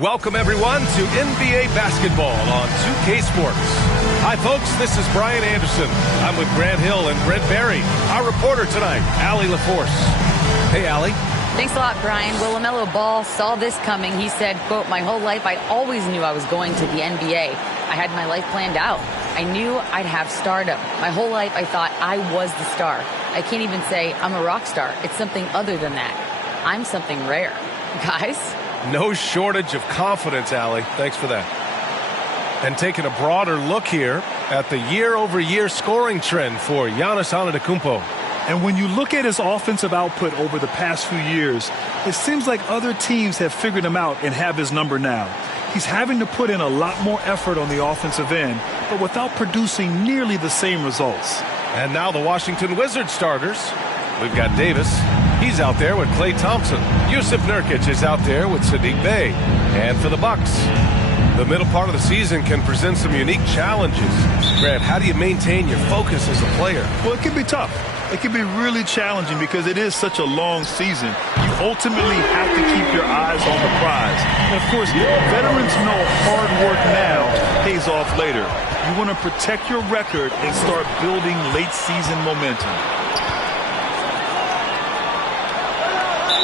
Welcome, everyone, to NBA basketball on 2K Sports. Hi, folks. This is Brian Anderson. I'm with Grant Hill and Brent Barry. Our reporter tonight, Allie LaForce. Hey, Allie. Thanks a lot, Brian. Well, LaMelo Ball saw this coming. He said, quote, "My whole life I always knew I was going to the NBA. I had my life planned out. I knew I'd have stardom. My whole life I thought I was the star. I can't even say I'm a rock star. It's something other than that. I'm something rare." Guys? No shortage of confidence, Allie. Thanks for that. And taking a broader look here at the year-over-year scoring trend for Giannis Antetokounmpo. And when you look at his offensive output over the past few years, it seems like other teams have figured him out and have his number now. He's having to put in a lot more effort on the offensive end, but without producing nearly the same results. And now the Washington Wizards starters. We've got Davis. He's out there with Klay Thompson. Jusuf Nurkic is out there with Sadiq Bey. And for the Bucks, the middle part of the season can present some unique challenges. Grant, how do you maintain your focus as a player? Well, it can be tough. It can be really challenging because it is such a long season. You ultimately have to keep your eyes on the prize. And, of course, veterans know hard work now pays off later. You want to protect your record and start building late-season momentum.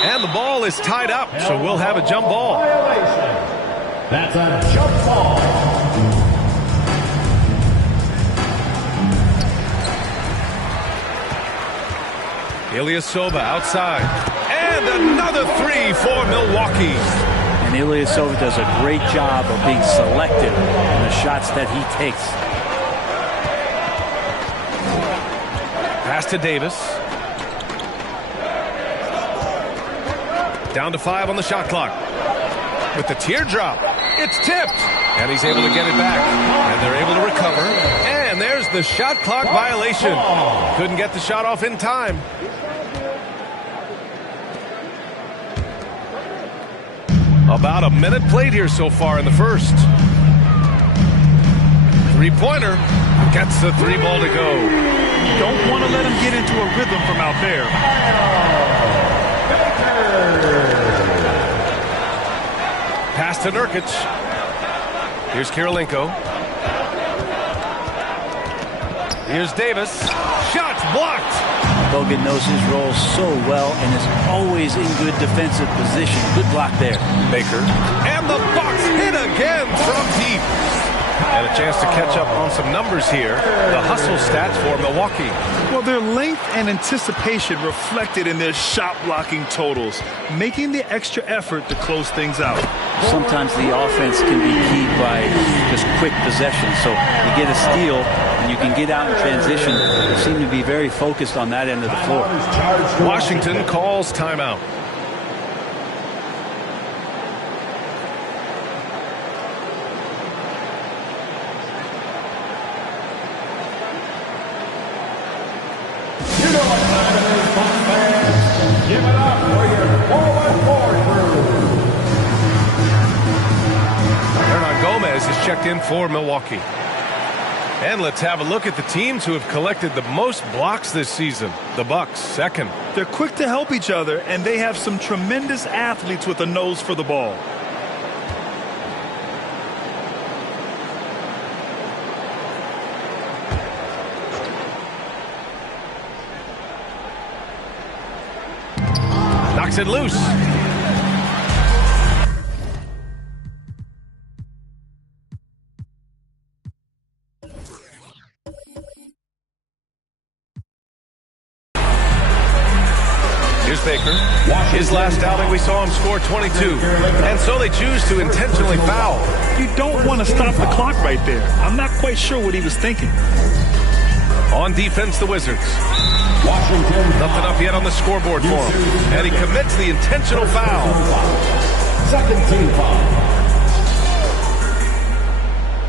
And the ball is tied up, so we'll have a jump ball. That's a jump ball. Ilyasova outside. And another three for Milwaukee. And Ilyasova does a great job of being selective in the shots that he takes. Pass to Davis. Down to 5 on the shot clock. With the teardrop, it's tipped. And he's able to get it back. And they're able to recover. And there's the shot clock violation. Couldn't get the shot off in time. About a minute played here so far in the first. Three-pointer. Gets the three ball to go. You don't want to let him get into a rhythm from out there. Pass to Nurkic. Here's Kirilenko. Here's Davis. Shots blocked. Bogut knows his role so well and is always in good defensive position. Good block there. Baker. And the Bucks hit again from deep. And a chance to catch up on some numbers here. The hustle stats for Milwaukee. Well, their length and anticipation reflected in their shot blocking totals, making the extra effort to close things out. Sometimes the offense can be keyed by just quick possession. So you get a steal and you can get out in transition. They seem to be very focused on that end of the floor. Washington calls timeout. Give it up for your forward crew. Hernan Gomez is checked in for Milwaukee. And let's have a look at the teams who have collected the most blocks this season. The Bucks, second. They're quick to help each other, and they have some tremendous athletes with a nose for the ball. Knocks it loose. Here's Baker. His last outing, we saw him score 22. And so they choose to intentionally foul. You don't want to stop the clock right there. I'm not quite sure what he was thinking. On defense, the Wizards. Washington. Nothing up yet on the scoreboard for him. And he commits the intentional foul. Second team foul.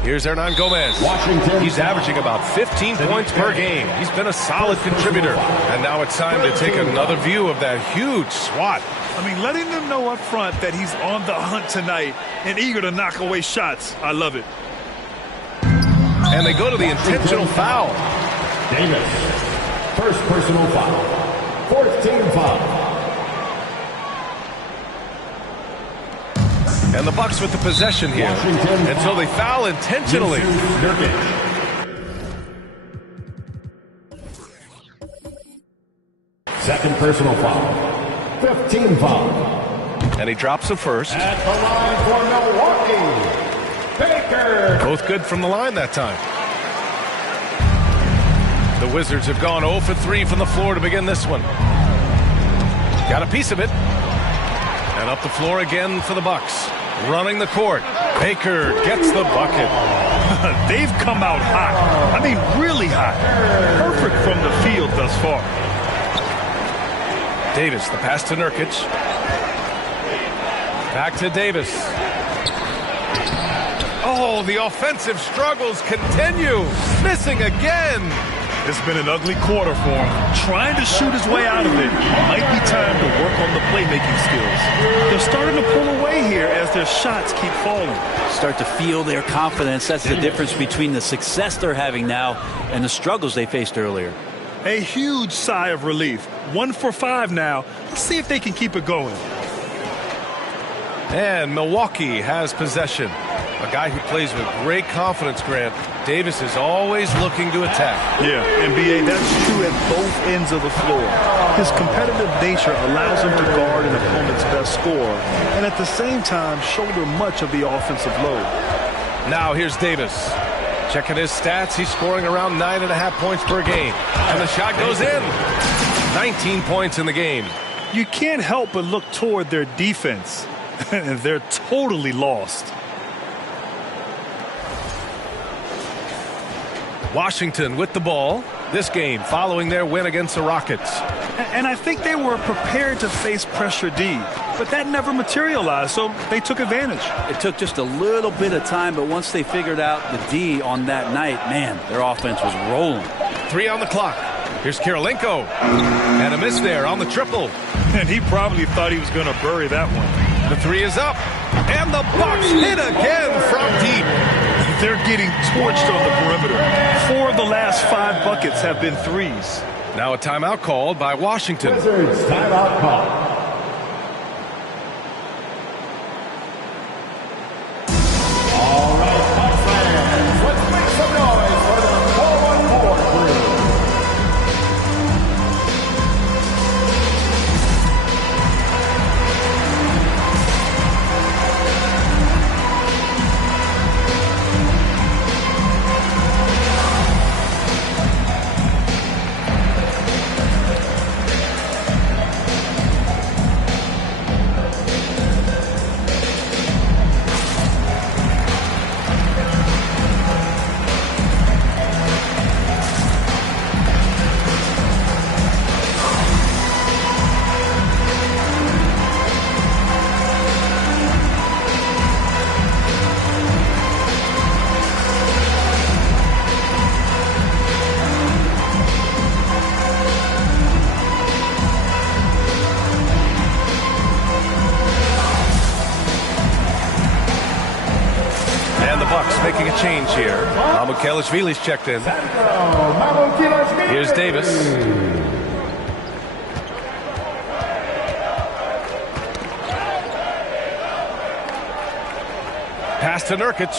Here's Hernan Gomez. Washington. He's averaging about 15 points per game. He's been a solid contributor. And now it's time to take another view of that huge swat. I mean, letting them know up front that he's on the hunt tonight and eager to knock away shots. I love it. And they go to the intentional foul. Davis. First personal foul. Fourth team foul. And the Bucks with the possession here until they foul intentionally. Second personal foul. 15 foul. And he drops the first. At the line for Milwaukee, Baker. Both good from the line that time. The Wizards have gone 0 for 3 from the floor to begin this one. Got a piece of it. And up the floor again for the Bucks. Running the court. Baker gets the bucket. They've come out hot. I mean, really hot. Perfect from the field thus far. Davis, the pass to Nurkic. Back to Davis. Oh, the offensive struggles continue. Missing again. It's been an ugly quarter for him. Trying to shoot his way out of it. Might be time to work on the playmaking skills. They're starting to pull away here as their shots keep falling. Start to feel their confidence. That's the difference between the success they're having now and the struggles they faced earlier. A huge sigh of relief. 1 for 5 now. Let's see if they can keep it going. And Milwaukee has possession. A guy who plays with great confidence, Grant. Davis is always looking to attack. Yeah, NBA, that's true at both ends of the floor. His competitive nature allows him to guard an opponent's best scorer and at the same time shoulder much of the offensive load. Now here's Davis. Checking his stats, he's scoring around 9.5 points per game. And the shot goes in. 19 points in the game. You can't help but look toward their defense. They're totally lost. Washington with the ball. This game following their win against the Rockets. And I think they were prepared to face pressure D, but that never materialized, so they took advantage. It took just a little bit of time, but once they figured out the D on that night, man, their offense was rolling. 3 on the clock. Here's Kirilenko. And a miss there on the triple. And he probably thought he was going to bury that one. The 3 is up. And the Bucks hit again from deep. They're getting torched on the perimeter. 4 of the last 5 buckets have been threes. Now a timeout called by Washington. Wizards timeout call. All right, Bucks fans, let's make some noise for the 4-1-4 crew. Making a change here. Mamukelashvili's checked in. Here's Davis. Pass to Nurkic.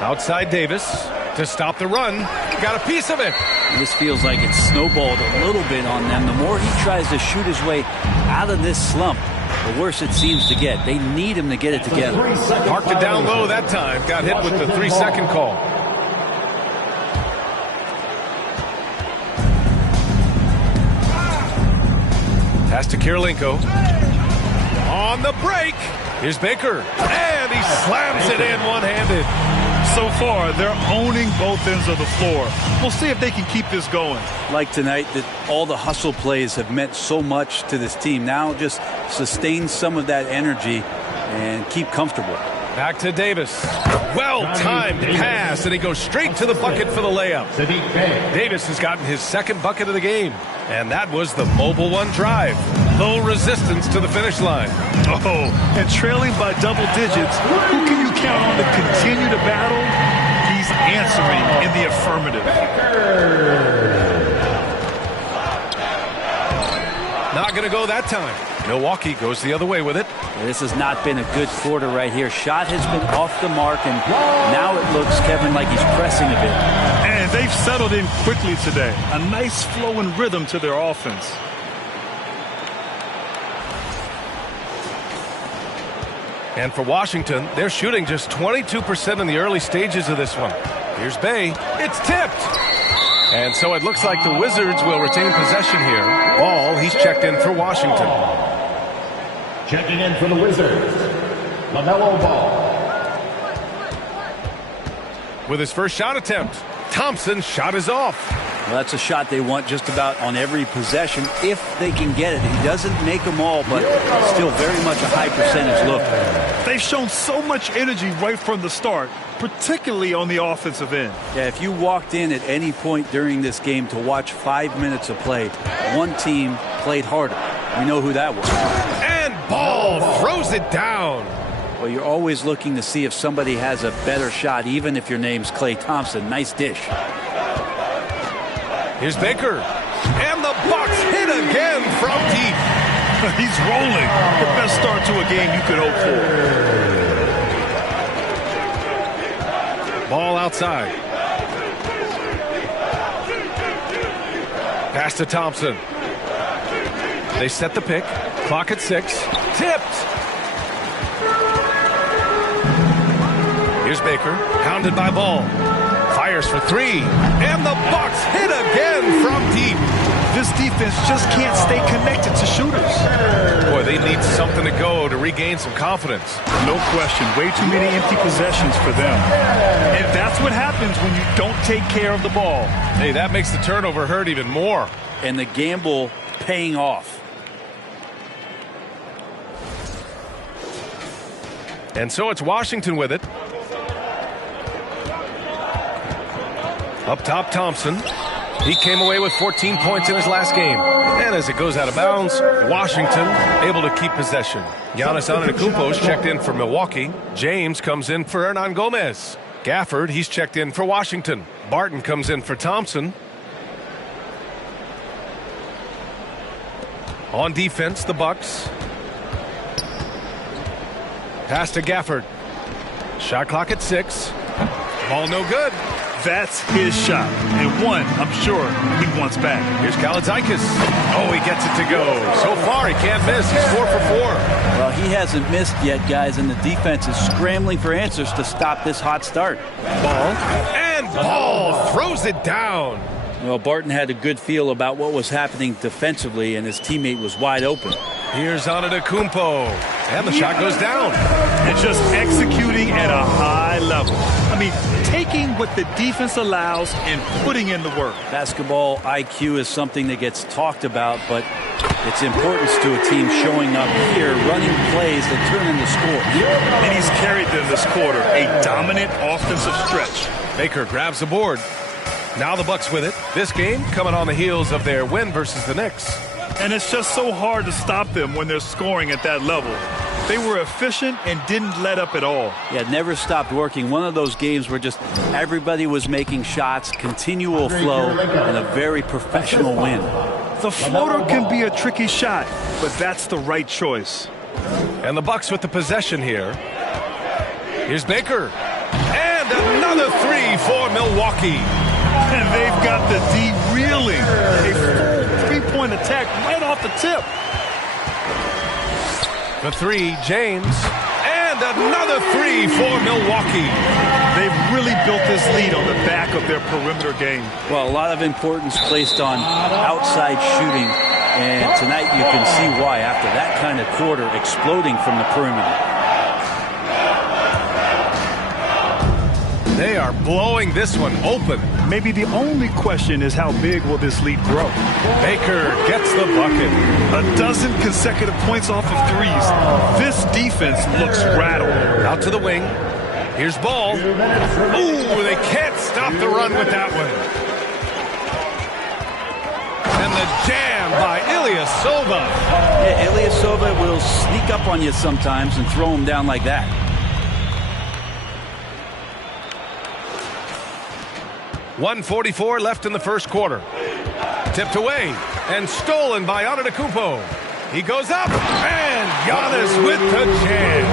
Outside Davis to stop the run. Got a piece of it. This feels like it's snowballed a little bit on them. The more he tries to shoot his way out of this slump, the worse it seems to get. They need him to get it together. Parked it down low that time. Got hit with the 3-second call. Pass to Kirilenko. On the break. Here's Baker. And he slams it in one-handed. So far, they're owning both ends of the floor. We'll see if they can keep this going. Like tonight, that all the hustle plays have meant so much to this team. Now just sustain some of that energy and keep comfortable. Back to Davis. Well-timed pass, and he goes straight to the bucket for the layup. Davis has gotten his second bucket of the game, and that was the mobile one drive. Low resistance to the finish line. Oh, and trailing by double digits, who can you count on to continue to battle? He's answering in the affirmative. not going to go that time. Milwaukee goes the other way with it. This has not been a good quarter right here. Shot has been off the mark, and now it looks, Kevin, like he's pressing a bit. And they've settled in quickly today. A nice flow and rhythm to their offense. And for Washington, they're shooting just 22% in the early stages of this one. Here's Bay. It's tipped. And so it looks like the Wizards will retain possession here. Ball, he's checked in for Washington. Checking in for the Wizards, LaMelo Ball. With his first shot attempt, Thompson's shot is off. Well, that's a shot they want just about on every possession if they can get it. He doesn't make them all, but still very much a high percentage look. They've shown so much energy right from the start, particularly on the offensive end. Yeah, if you walked in at any point during this game to watch 5 minutes of play, one team played harder. We know who that was. And Ball throws it down. Well, you're always looking to see if somebody has a better shot, even if your name's Klay Thompson. Nice dish. Here's Baker. And the Bucks hit again from deep. He's rolling. The best start to a game you could hope for. Ball outside. Pass to Thompson. They set the pick. Clock at 6. Tipped. Here's Baker. Pounded by Ball. Fires for 3. And the Bucks hit again from deep. This defense just can't stay connected to shooters. Boy, they need something to go to regain some confidence. No question. Way too many empty possessions for them. And that's what happens when you don't take care of the ball. Hey, that makes the turnover hurt even more. And the gamble paying off. And so it's Washington with it. Up top, Thompson. He came away with 14 points in his last game. And as it goes out of bounds, Washington able to keep possession. Giannis Antetokounmpo's checked in for Milwaukee. James comes in for Hernan Gomez. Gafford, he's checked in for Washington. Barton comes in for Thompson. On defense, the Bucks. Pass to Gafford. Shot clock at 6. Ball no good. That's his shot, and one I'm sure he wants back. Here's Kalaitzakis. Oh, he gets it to go. So far, he can't miss. He's 4 for 4. Well, he hasn't missed yet, guys, and the defense is scrambling for answers to stop this hot start. Ball. And Ball throws it down. Well, Barton had a good feel about what was happening defensively, and his teammate was wide open. Here's Antetokounmpo. And the shot goes down. And just executing at a high level. I mean, taking what the defense allows and putting in the work. Basketball IQ is something that gets talked about, but its importance to a team showing up here, running plays that turn into scores. And he's carried them this quarter, a dominant offensive stretch. Baker grabs the board. Now the Bucks with it. This game coming on the heels of their win versus the Knicks. And it's just so hard to stop them when they're scoring at that level. They were efficient and didn't let up at all. Yeah, never stopped working. One of those games where just everybody was making shots, continual flow, and a very professional win. The floater can be a tricky shot, but that's the right choice. And the Bucks with the possession here. Here's Baker. And another 3 for Milwaukee. And they've got the D reeling. A full three-point attack right off the tip. The 3, James. And another 3 for Milwaukee. They've really built this lead on the back of their perimeter game. Well, a lot of importance placed on outside shooting. And tonight you can see why after that kind of quarter exploding from the perimeter. They are blowing this one open. Maybe the only question is how big will this lead grow? Baker gets the bucket. A dozen consecutive points off of threes. This defense looks rattled. Out to the wing. Here's Ball. Ooh, they can't stop the run with that one. And the jam by Ilyasova. Yeah, Ilyasova will sneak up on you sometimes and throw him down like that. .144 left in the first quarter. Tipped away. And stolen by Antetokounmpo. He goes up, and Giannis with the jam.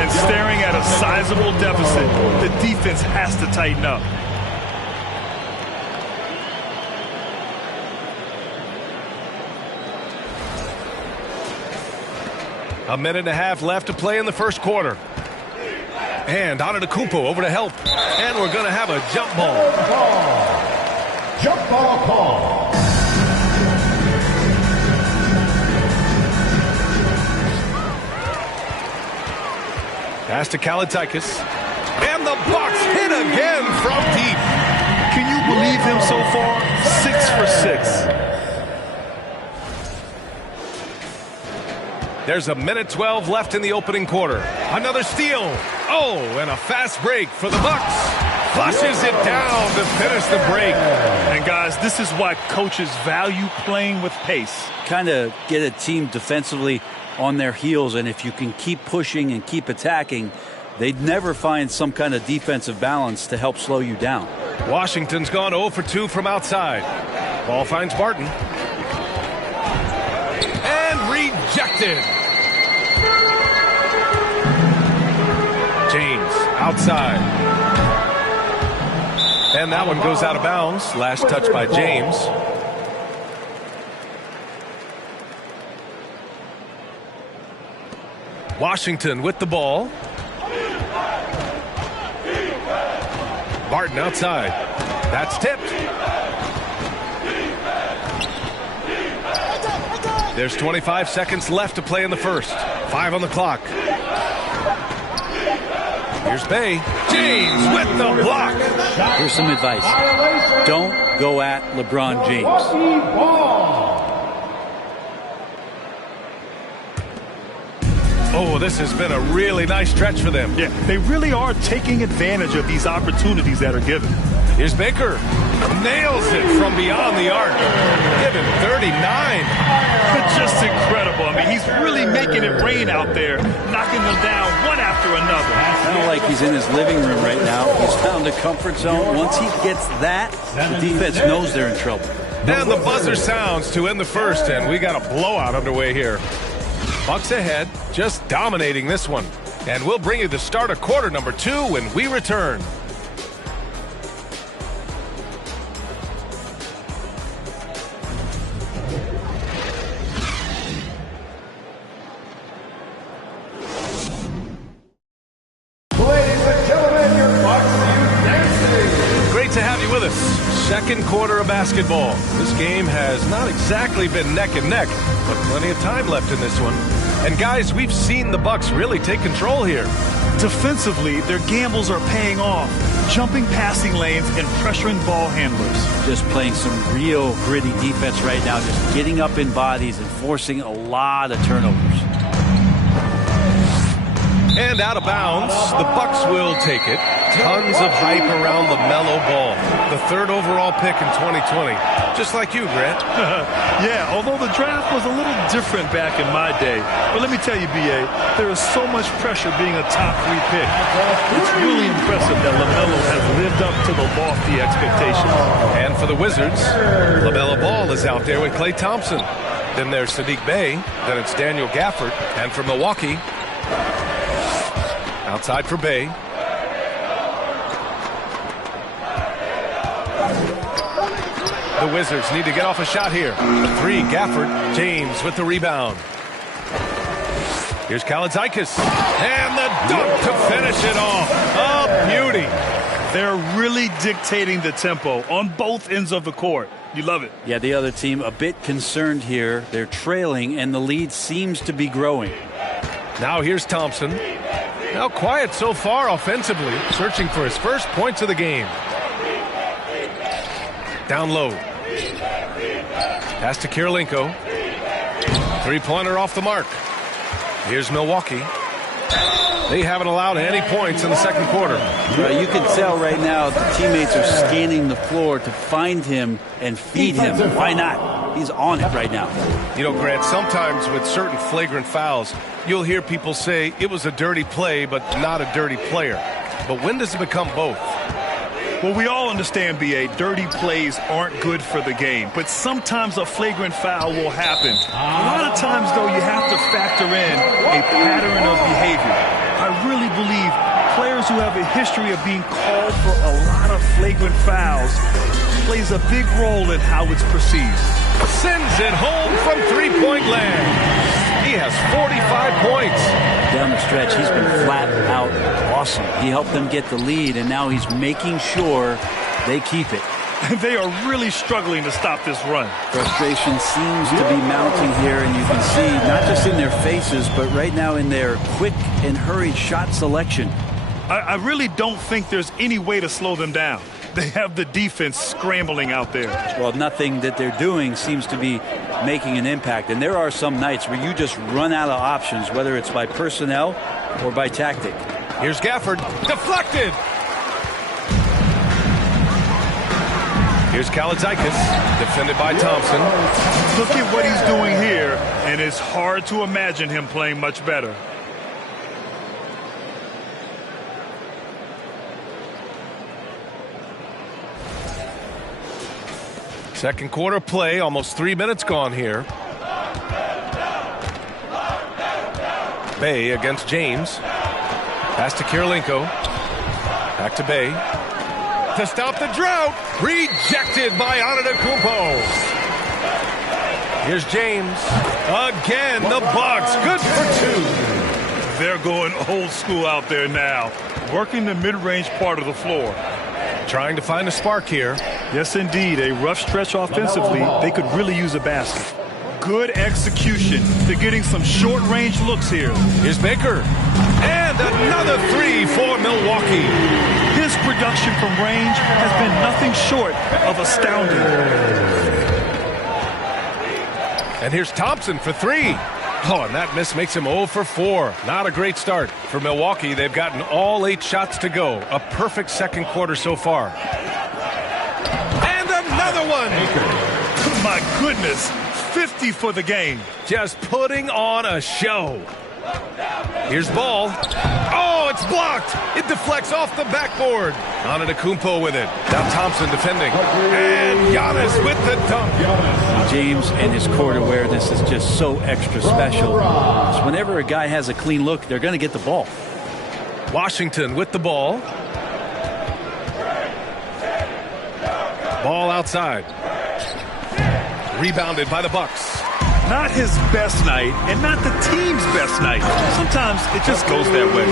And staring at a sizable deficit, the defense has to tighten up. A minute and a half left to play in the first quarter. And Antetokounmpo over to help. And we're going to have a jump ball. Jump ball call. Pass to Kalaitzakis. And the Bucks hit again from deep. Can you believe him so far? 6 for 6. There's a minute 12 left in the opening quarter. Another steal. Oh, and a fast break for the Bucks. Flushes it down to finish the break. And guys, this is why coaches value playing with pace. Kind of get a team defensively on their heels, and if you can keep pushing and keep attacking, they'd never find some kind of defensive balance to help slow you down. Washington's gone 0 for 2 from outside. Ball finds Barton. And rejected. James outside. And that one goes out of bounds. Last touch by James. Washington with the ball. Barton outside. That's tipped. There's 25 seconds left to play in the first. 5 on the clock. Here's Bay. James with the block. Here's some advice. Don't go at LeBron James. Oh, this has been a really nice stretch for them. Yeah, they really are taking advantage of these opportunities that are given. Here's Baker. Nails it from beyond the arc. Given 39. Just incredible. I mean, he's really making it rain out there, knocking them down one after another. Kind of like he's in his living room right now. He's found a comfort zone. Once he gets that, the defense knows they're in trouble. And the buzzer sounds to end the first, and we got a blowout underway here. Bucks ahead, just dominating this one. And we'll bring you the start of quarter number 2 when we return. Second quarter of basketball. This game has not exactly been neck and neck, but plenty of time left in this one. And guys, we've seen the Bucks really take control here. Defensively, their gambles are paying off, jumping passing lanes and pressuring ball handlers. Just playing some real gritty defense right now, just getting up in bodies and forcing a lot of turnovers. And out of bounds, the Bucks will take it. Tons of hype around the Melo Ball, the 3rd overall pick in 2020. Just like you, Grant. Yeah, although the draft was a little different back in my day. But let me tell you, B.A., there is so much pressure being a top 3 pick. It's really impressive that LaMelo has lived up to the lofty expectations. And for the Wizards, LaMelo Ball is out there with Klay Thompson. Then there's Saddiq Bey. Then it's Daniel Gafford. And for Milwaukee, outside for Bey. The Wizards need to get off a shot here. The 3, Gafford. James with the rebound. Here's Kalaitzakis. And the dunk to finish it off. A beauty. They're really dictating the tempo on both ends of the court. You love it. Yeah, the other team a bit concerned here. They're trailing, and the lead seems to be growing. Now here's Thompson. Now quiet so far offensively, searching for his first points of the game. Down low. Pass to Kirilenko. 3-pointer off the mark. Here's Milwaukee. They haven't allowed any points in the second quarter. You can tell right now the teammates are scanning the floor to find him and feed him. Why not? He's on it right now. You know, Grant, sometimes with certain flagrant fouls, you'll hear people say it was a dirty play, but not a dirty player. But when does it become both? Well, we all understand, B.A., dirty plays aren't good for the game, but sometimes a flagrant foul will happen. A lot of times, though, you have to factor in a pattern of behavior. I really believe players who have a history of being called for a lot of flagrant fouls plays a big role in how it's perceived. Sends it home from three-point land. He has 45 points. Down the stretch, he's been flat out awesome. He helped them get the lead, and now he's making sure they keep it. They are really struggling to stop this run. Frustration seems to be mounting here, and you can see not just in their faces, but right now in their quick and hurried shot selection. I really don't think there's any way to slow them down. They have the defense scrambling out there. Well, nothing that they're doing seems to be making an impact. And there are some nights where you just run out of options, whether it's by personnel or by tactic. Here's Gafford. Deflected. Here's Kaladzakis. Defended by Thompson. Look at what he's doing here, and it's hard to imagine him playing much better. Second quarter play, almost 3 minutes gone here. Bay against James. Pass to Kirilenko. Back to Bay. To stop the drought. Rejected by Antetokounmpo. Here's James. Again, the Bucks. Good for two. They're going old school out there now. Working the mid-range part of the floor. Trying to find a spark here. Yes, indeed. A rough stretch offensively. They could really use a basket. Good execution. They're getting some short-range looks here. Here's Baker. And another three for Milwaukee. His production from range has been nothing short of astounding. And here's Thompson for three. Oh, and that miss makes him 0 for 4. Not a great start for Milwaukee. They've gotten all 8 shots to go. A perfect second quarter so far. And another one. My goodness. 50 for the game. Just putting on a show. Here's Ball. Oh, it's blocked. It deflects off the backboard. Antetokounmpo with it. Now Thompson defending. And Giannis with the dunk. James and his court awareness is just so extra special. So whenever a guy has a clean look, they're going to get the ball. Washington with the ball. Ball outside. Rebounded by the Bucks. Not his best night, and not the team's best night. Sometimes it just goes that way.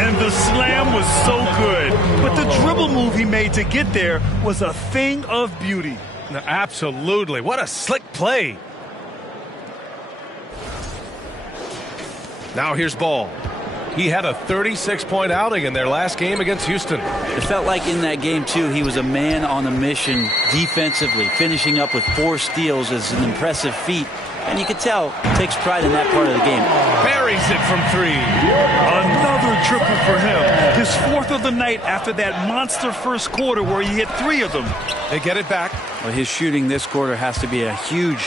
And the slam was so good. But the dribble move he made to get there was a thing of beauty. No, absolutely. What a slick play. Now here's Ball. He had a 36-point outing in their last game against Houston. It felt like in that game, too, he was a man on a mission defensively. Finishing up with 4 steals is an impressive feat. And you can tell he takes pride in that part of the game. Buries it from 3. Another triple for him. His 4th of the night after that monster first quarter where he hit 3 of them. They get it back. Well, his shooting this quarter has to be a huge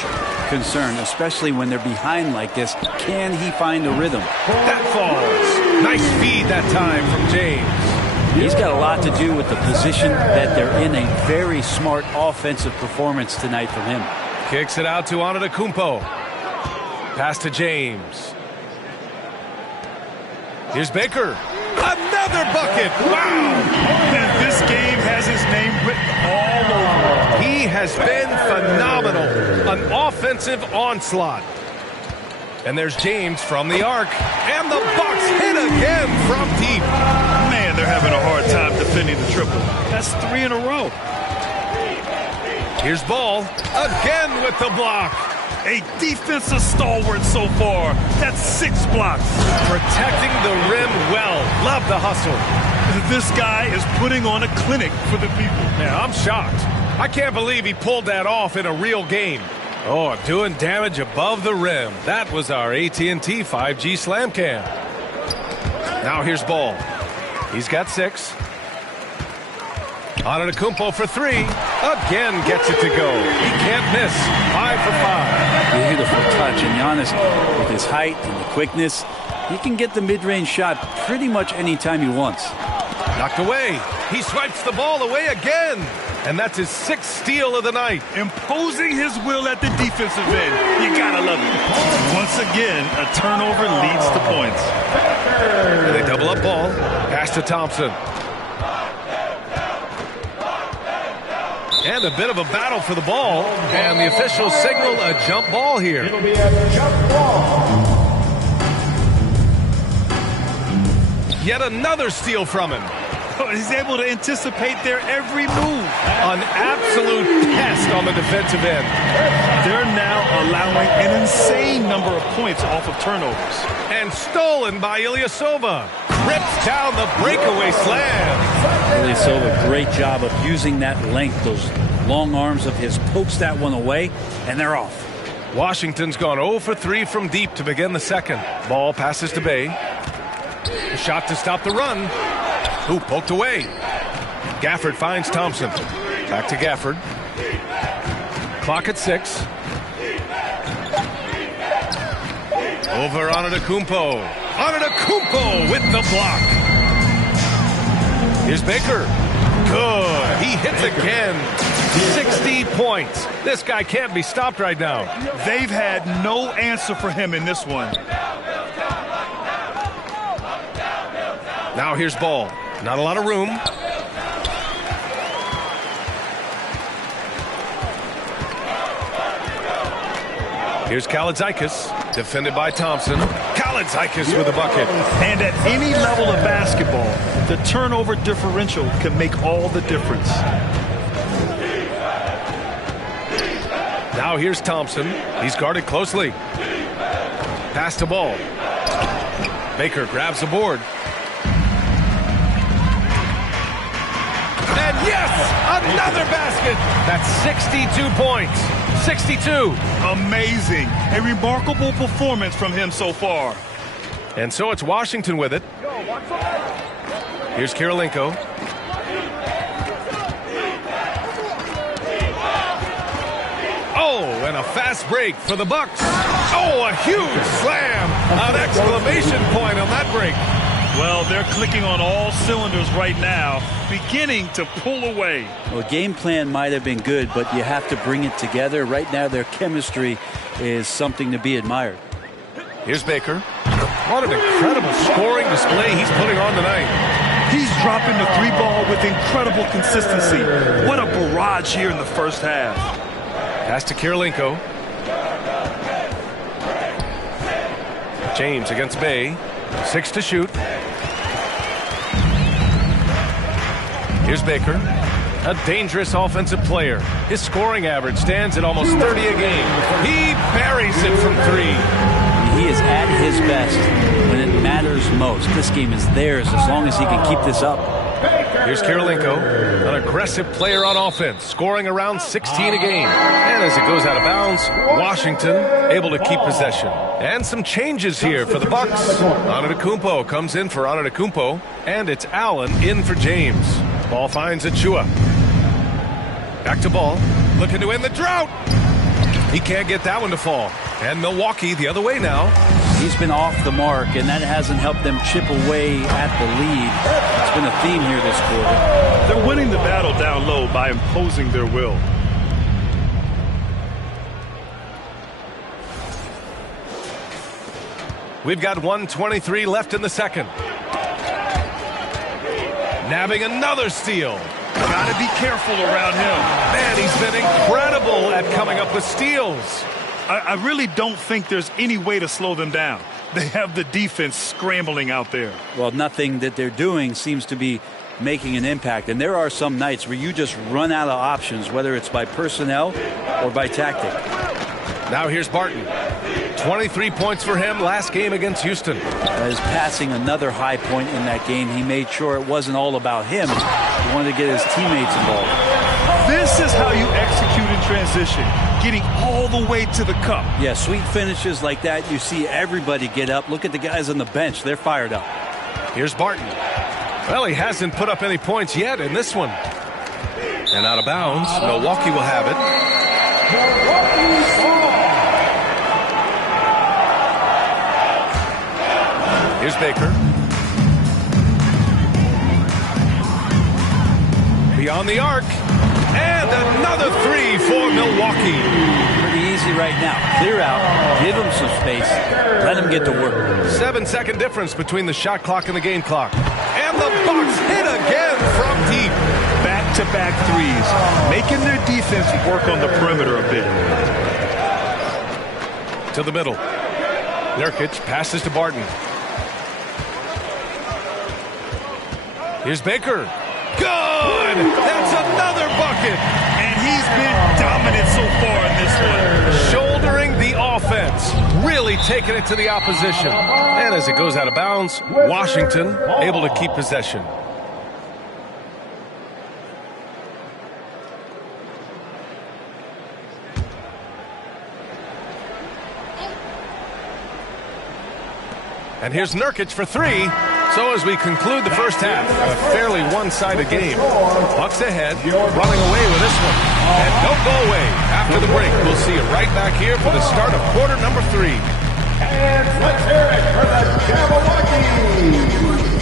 concern, especially when they're behind like this. Can he find a rhythm? That falls. Nice feed that time from James. He's got a lot to do with the position that they're in. A very smart offensive performance tonight from him. Kicks it out to Antetokounmpo. Pass to James. Here's Baker. Another bucket. Wow. And this game has his name written all over. He has been phenomenal. An offensive onslaught. And there's James from the arc. And the Bucks hit again from deep. Man, they're having a hard time defending the triple. That's 3 in a row. Here's Ball. Again with the block. A defensive stalwart so far. That's 6 blocks. Protecting the rim well. Love the hustle. This guy is putting on a clinic for the people. Man, I'm shocked. I can't believe he pulled that off in a real game. Oh, doing damage above the rim. That was our AT&T 5G Slam Cam. Now here's Ball. He's got 6. Antetokounmpo for 3. Again gets it to go. He can't miss. 5 for 5. Beautiful touch. And Giannis, with his height and the quickness, he can get the mid-range shot pretty much anytime he wants. Knocked away. He swipes the ball away again. And that's his 6th steal of the night. Imposing his will at the defensive end. You gotta love it. Once again, a turnover leads to points. And they double up ball. Pass to Thompson. And a bit of a battle for the ball. And the officials signal a jump ball here. It'll be a jump ball. Yet another steal from him. He's able to anticipate their every move. An absolute pest on the defensive end. They're now allowing an insane number of points off of turnovers. And stolen by Ilyasova. Rips down the breakaway slam. Ilyasova, great job of using that length. Those long arms of his pokes that one away, and they're off. Washington's gone 0 for 3 from deep to begin the second. Ball passes to Bay. A shot to stop the run. Who poked away. Gafford finds Thompson. Back to Gafford. Clock at 6. Over Antetokounmpo. Antetokounmpo with the block. Here's Baker. Good. He hits again. 60 points. This guy can't be stopped right now. They've had no answer for him in this one. Now here's Ball. Not a lot of room. Here's Kaladzikis, defended by Thompson. Kaladzikis with a bucket. And at any level of basketball, the turnover differential can make all the difference. Now here's Thompson. He's guarded closely. Pass to Ball. Baker grabs the board. And yes, another basket. That's 62 points. 62. Amazing. A remarkable performance from him so far. And so it's Washington with it. Here's Kirilenko. Oh, and a fast break for the Bucks. Oh, a huge slam. An exclamation point on that break. Well, they're clicking on all cylinders right now, beginning to pull away. Well, game plan might have been good, but you have to bring it together. Right now, their chemistry is something to be admired. Here's Baker. What an incredible scoring display he's putting on tonight. He's dropping the 3-ball with incredible consistency. What a barrage here in the first half. Pass to Kirilenko. James against Bay. 6 to shoot. Here's Baker, a dangerous offensive player. His scoring average stands at almost 30 a game. He buries it from 3. He is at his best when it matters most. This game is theirs as long as he can keep this up. Here's Kirilenko, an aggressive player on offense, scoring around 16 a game. And as it goes out of bounds, Washington able to keep possession. And some changes here for the Bucks. Antetokounmpo comes in for Antetokounmpo, and it's Allen in for James. Ball finds Achua. Back to Ball, looking to end the drought. He can't get that one to fall. And Milwaukee the other way now. He's been off the mark, and that hasn't helped them chip away at the lead. It's been a theme here this quarter. They're winning the battle down low by imposing their will. We've got 1:23 left in the second. Nabbing another steal. Gotta be careful around him. Man, he's been incredible at coming up with steals. I really don't think there's any way to slow them down. They have the defense scrambling out there. Well, nothing that they're doing seems to be making an impact. And there are some nights where you just run out of options, whether it's by personnel or by tactic. Now here's Barton. 23 points for him last game against Houston. As passing another high point in that game, he made sure it wasn't all about him. He wanted to get his teammates involved. This is how you execute in transition, getting all the way to the cup. Yeah, sweet finishes like that, you see everybody get up. Look at the guys on the bench. They're fired up. Here's Barton. Well, he hasn't put up any points yet in this one. And out of bounds, Milwaukee will have it. Here's Baker. beyond the arc. And another three for Milwaukee. Pretty easy right now. Clear out, give them some space, let them get to work. 7-second difference between the shot clock and the game clock. And the Bucks hit again from deep. Back-to-back threes, making their defense work on the perimeter a bit. To the middle. Nurkic passes to Barton. Here's Baker. Good! That's another bucket! And he's been dominant so far in this one. Shouldering the offense. Really taking it to the opposition. And as it goes out of bounds, Washington able to keep possession. And here's Nurkic for three. So as we conclude the first half, a fairly one-sided game. Bucks ahead, running away with this one. And don't go away. After the break, we'll see you right back here for the start of quarter number 3. And let's hear it for the MILWAUKEE.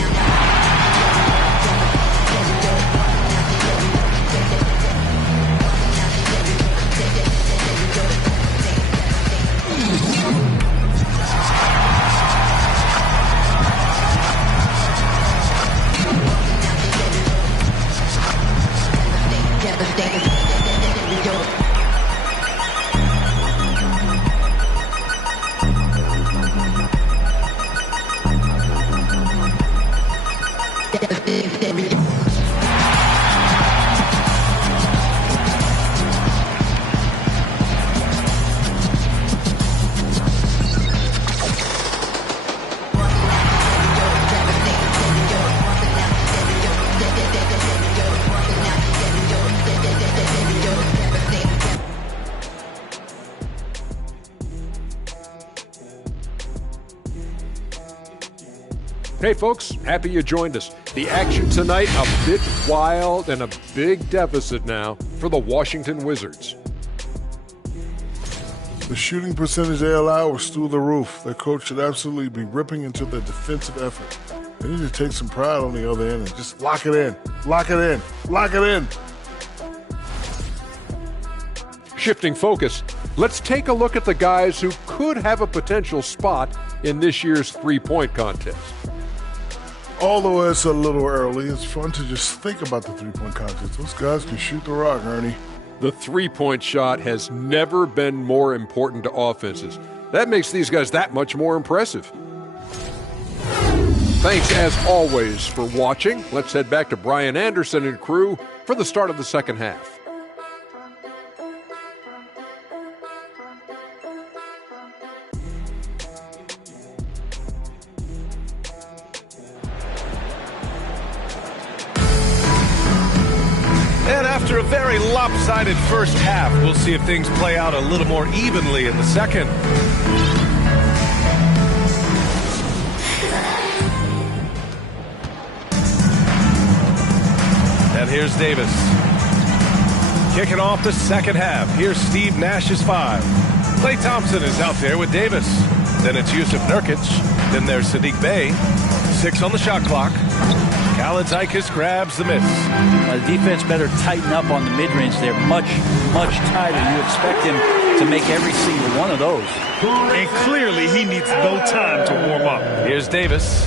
Hey folks, happy you joined us. The action tonight a bit wild and a big deficit now for the Washington Wizards. The shooting percentage they allow was through the roof. Their coach should absolutely be ripping into their defensive effort. They need to take some pride on the other end and just lock it in, lock it in, lock it in. Shifting focus, let's take a look at the guys who could have a potential spot in this year's three-point contest. Although it's a little early, it's fun to just think about the three-point contest. Those guys can shoot the rock, Ernie. The three-point shot has never been more important to offenses. That makes these guys that much more impressive. Thanks, as always, for watching. Let's head back to Brian Anderson and crew for the start of the second half. And after a very lopsided first half, we'll see if things play out a little more evenly in the second. And here's Davis. Kicking off the second half. Here's Steve Nash's 5. Klay Thompson is out there with Davis. Then it's Jusuf Nurkic. Then there's Saddiq Bey. 6 on the shot clock. Kalaitzakis grabs the miss. The defense better tighten up on the mid-range. They're much, much tighter. You expect him to make every single one of those. And clearly he needs no time to warm up. Here's Davis.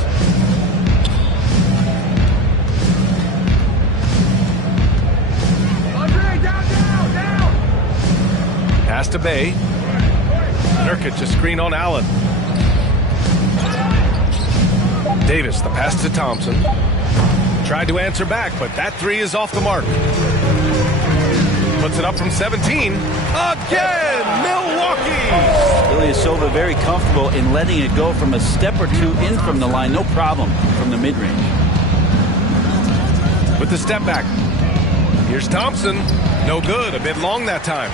Pass to Bey. Nurkic a screen on Allen. Davis, the pass to Thompson. Tried to answer back, but that three is off the mark. Puts it up from 17. Again, Milwaukee! Ilyasova very comfortable in letting it go from a step or two in from the line. No problem from the mid-range. With the step back. Here's Thompson. No good. A bit long that time.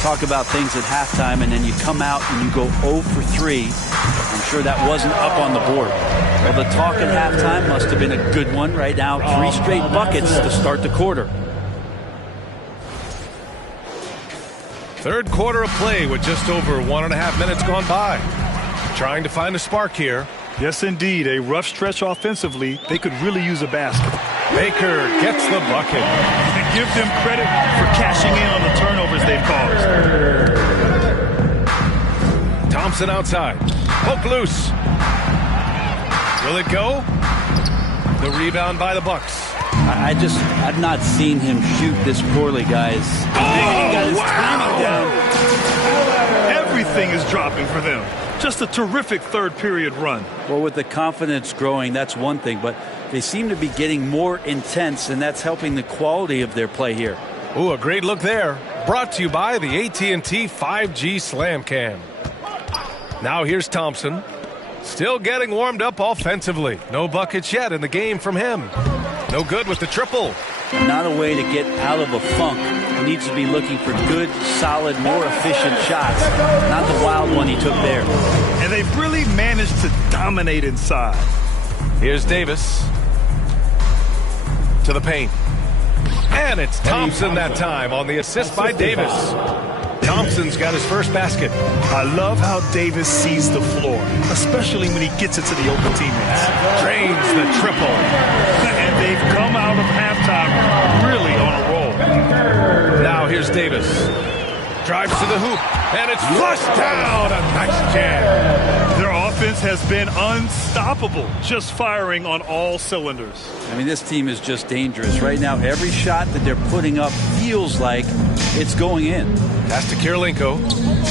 Talk about things at halftime, and then you come out and you go 0 for 3. I'm sure that wasn't up on the board. Well, the talk at halftime must have been a good one. Right now, 3 straight buckets to start the quarter. Third quarter of play with just over 1.5 minutes gone by. Trying to find a spark here. Yes, indeed. A rough stretch offensively. They could really use a basket. Baker gets the bucket. And give them credit for cashing in on the turnovers they've caused. Thompson outside. Poke loose. Will it go? The rebound by the Bucks. I've not seen him shoot this poorly, guys. He got his timing down. Everything is dropping for them. Just a terrific third period run. Well, with the confidence growing, that's one thing, but they seem to be getting more intense, and that's helping the quality of their play here. Ooh, a great look there. Brought to you by the AT&T 5G Slam Cam. Now here's Thompson. Still getting warmed up offensively. No buckets yet in the game from him. No good with the triple. Not a way to get out of a funk. He needs to be looking for good, solid, more efficient shots. Not the wild one he took there. And they've really managed to dominate inside. Here's Davis. To the paint. And it's Thompson that time on the assist by Davis. Thompson's got his first basket. I love how Davis sees the floor, especially when he gets it to the open teammates. Drains the triple. And they've come out of halftime really on a roll. Now here's Davis. Drives to the hoop, and it's flushed down. A nice jam. Their offense has been unstoppable, just firing on all cylinders. I mean, this team is just dangerous. Right now, every shot that they're putting up feels like it's going in. Pass to Kirilenko.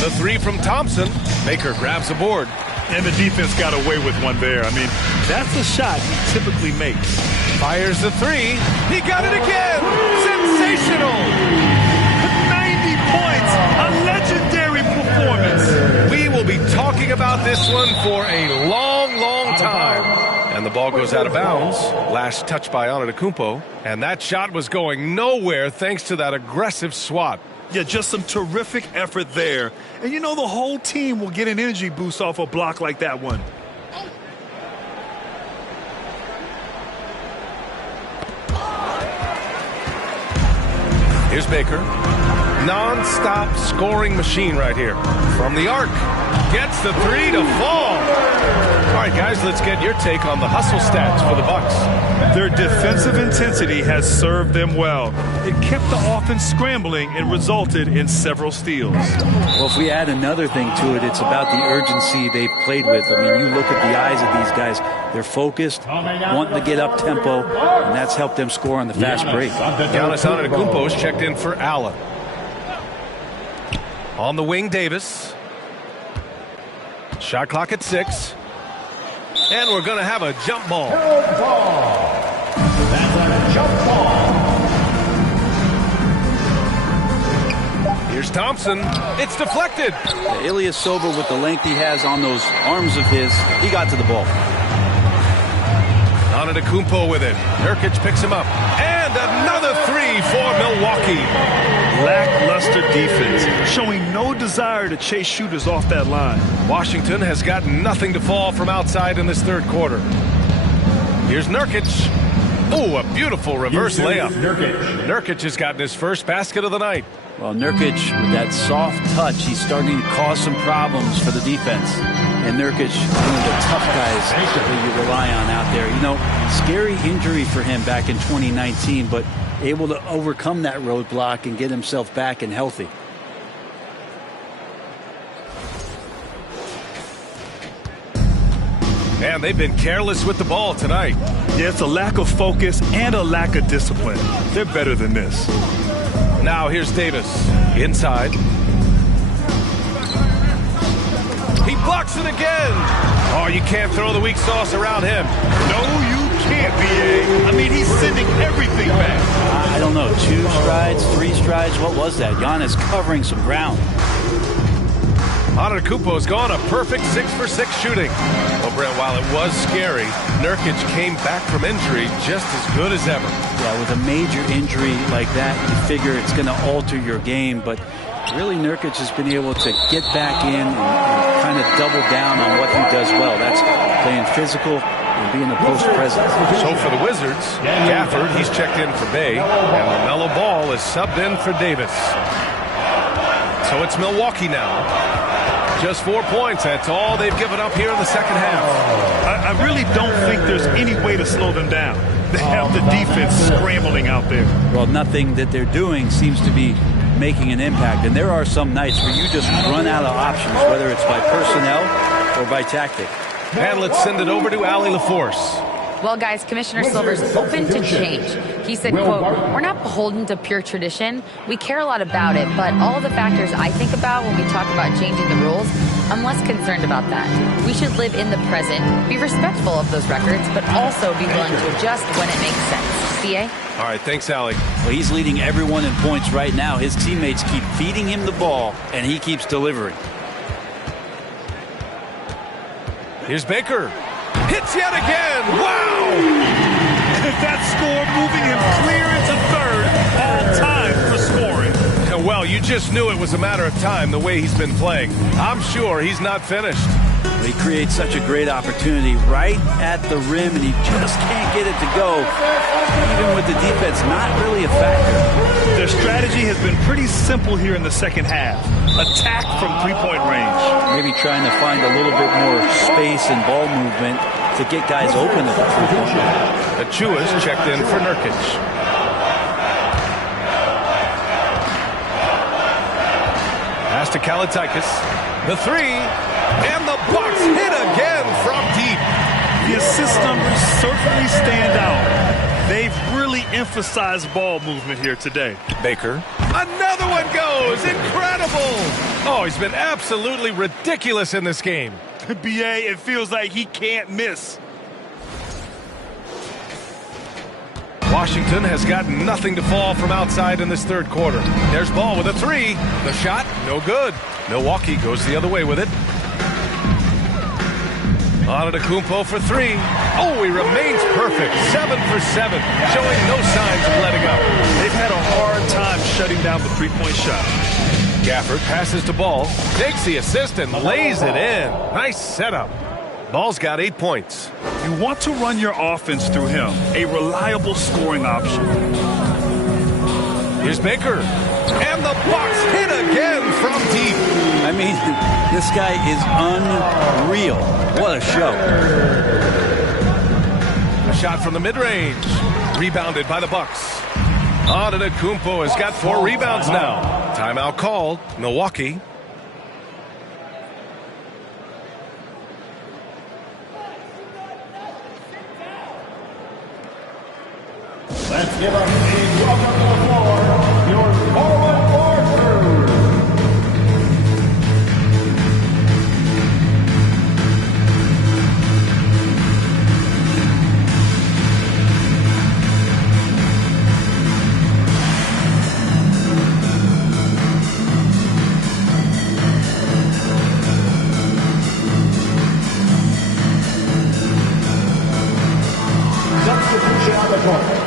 The three from Thompson. Baker grabs the board. And the defense got away with one there. I mean, that's a shot he typically makes. Fires the three. He got it again. Sensational. 90 points. A legendary performance. We will be talking about this one for a long, long time. And the ball goes out of bounds. Last touch by Antetokounmpo. And that shot was going nowhere thanks to that aggressive swat. Yeah, just some terrific effort there. And you know the whole team will get an energy boost off a block like that one. Here's Baker. Non-stop scoring machine right here. From the arc. Gets the three to fall. All right, guys, let's get your take on the hustle stats for the Bucks. Their defensive intensity has served them well. It kept the offense scrambling and resulted in several steals. Well, if we add another thing to it, it's about the urgency they've played with. I mean, you look at the eyes of these guys. They're focused, wanting to get up tempo, and that's helped them score on the fast break. Giannis Antetokounmpo is checked in for Allen. On the wing, Davis. Shot clock at 6. And we're going to have a jump ball. That's a jump ball. Here's Thompson. It's deflected. Ilyasova, with the length he has on those arms of his, he got to the ball. Antetokounmpo with it. Nurkic picks him up. And another three for Milwaukee. Lackluster defense, showing no desire to chase shooters off that line. Washington has got nothing to fall from outside in this third quarter. Here's Nurkic. Oh, a beautiful reverse layup. Nurkic has gotten his first basket of the night. Well, Nurkic, with that soft touch, he's starting to cause some problems for the defense. And Nurkic, one of the tough guys that you rely on out there. You know, scary injury for him back in 2019, but able to overcome that roadblock and get himself back and healthy. Man, they've been careless with the ball tonight. Yeah, it's a lack of focus and a lack of discipline. They're better than this. Now here's Davis. Inside. He blocks it again. Oh, you can't throw the weak sauce around him. No, you can't, B.A. I mean, he's sending everything back. I don't know, 2 strides, 3 strides, what was that? Giannis covering some ground. Antetokounmpo's gone a perfect 6 for 6 shooting. Well, Brent, while it was scary, Nurkic came back from injury just as good as ever. Yeah, with a major injury like that, you figure it's going to alter your game, but really Nurkic has been able to get back in and kind of double down on what he does well. That's playing physical and being a post presence. So for the Wizards, Gafford, he's checked in for Bay, and LaMelo Ball is subbed in for Davis. So it's Milwaukee now. Just 4 points. That's all they've given up here in the second half. I really don't think there's any way to slow them down. to have the defense scrambling out there. Well, nothing that they're doing seems to be making an impact. And there are some nights where you just run out of options, whether it's by personnel or by tactic. And let's send it over to Allie LaForce. Well, guys, Commissioner Silver's open to change. He said, quote, "We're not beholden to pure tradition. We care a lot about it, but all the factors I think about when we talk about changing the rules, I'm less concerned about that. We should live in the present, be respectful of those records, but also be willing to adjust when it makes sense." CA? All right, thanks, Allie. Well, he's leading everyone in points right now. His teammates keep feeding him the ball, and he keeps delivering. Here's Baker. Hits yet again. Wow! That score moving him clear into third, all time for scoring. Well, you just knew it was a matter of time the way he's been playing. I'm sure he's not finished. He creates such a great opportunity right at the rim, and he just can't get it to go, even with the defense not really a factor. Their strategy has been pretty simple here in the second half. Attack from three-point range. Maybe trying to find a little bit more space and ball movement to get guys open at the three-point line. Achua's checked in for Nurkic. Pass to Kalaitakis. The three. And the Bucks hit again from deep. The assist numbers certainly stand out. They've really emphasized ball movement here today. Baker. Another one goes. Incredible. Oh, he's been absolutely ridiculous in this game. BA, it feels like he can't miss. Washington has got nothing to fall from outside in this third quarter. There's Ball with a three. The shot, no good. Milwaukee goes the other way with it. Antetokounmpo for three. Oh, he remains perfect. 7 for 7, showing no signs of letting up. They've had a hard time shutting down the three-point shot. Gafford passes to Ball, takes the assist and lays it in. Nice setup. Ball's got 8 points. You want to run your offense through him, a reliable scoring option. Here's Baker. And the Bucks hit again from deep. I mean, this guy is unreal. What a show. A shot from the mid-range. Rebounded by the Bucks. Antetokounmpo has got 4 rebounds now. Timeout called. Milwaukee. Let's give up a welcome to the floor, your forward crew.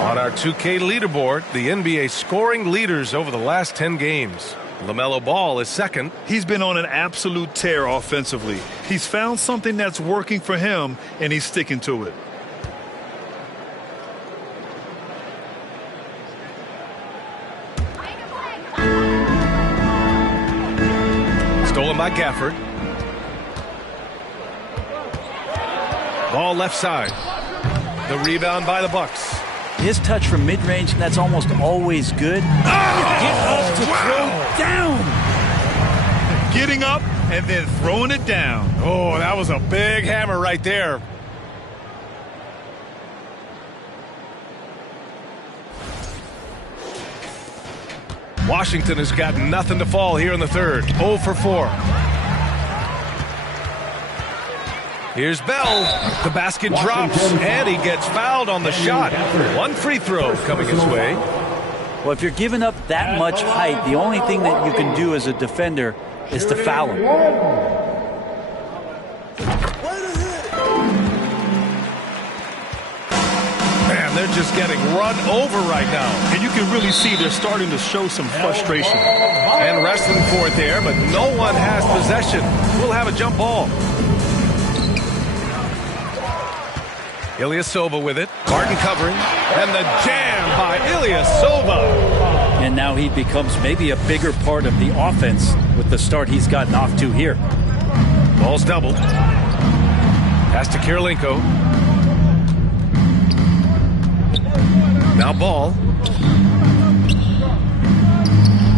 On our 2K leaderboard, the NBA scoring leaders over the last 10 games. LaMelo Ball is second. He's been on an absolute tear offensively. He's found something that's working for him, and he's sticking to it. Stolen by Gafford. Ball left side. The rebound by the Bucks. His touch from mid-range, that's almost always good. Get up to throw down. Getting up and then throwing it down. Oh, that was a big hammer right there. Washington has got nothing to fall here in the third. 0 for 4. Here's Bell. The basket drops, and he gets fouled on the shot. 1 free throw coming his way. Well, if you're giving up that much height, the only thing that you can do as a defender is to foul him. Man, they're just getting run over right now. And you can really see they're starting to show some frustration. And wrestling for it there, but no one has possession. We'll have a jump ball. Ilyasova with it. Martin covering. And the jam by Ilyasova. And now he becomes maybe a bigger part of the offense with the start he's gotten off to here. Ball's doubled. Pass to Kirilenko. Now ball.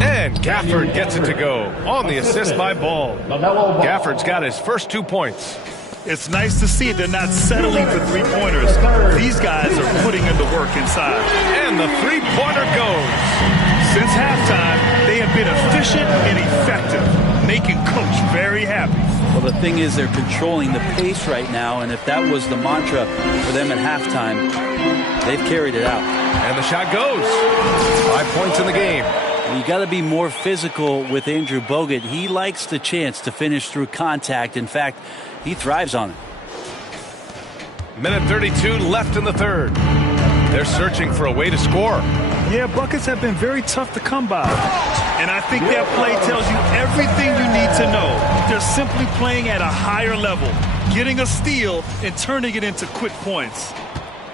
And Gafford gets it to go on the assist by Ball. Gafford's got his first 2 points. It's nice to see they're not settling for three-pointers. These guys are putting in the work inside. And the three-pointer goes. Since halftime, they have been efficient and effective, making Coach very happy. Well, the thing is they're controlling the pace right now, and if that was the mantra for them at halftime, they've carried it out. And the shot goes. 5 points in the game. You got to be more physical with Andrew Bogut. He likes the chance to finish through contact. In fact, he thrives on it. Minute 32 left in the third. They're searching for a way to score. Yeah, buckets have been very tough to come by. And I think that play tells you everything you need to know. They're simply playing at a higher level, getting a steal and turning it into quick points.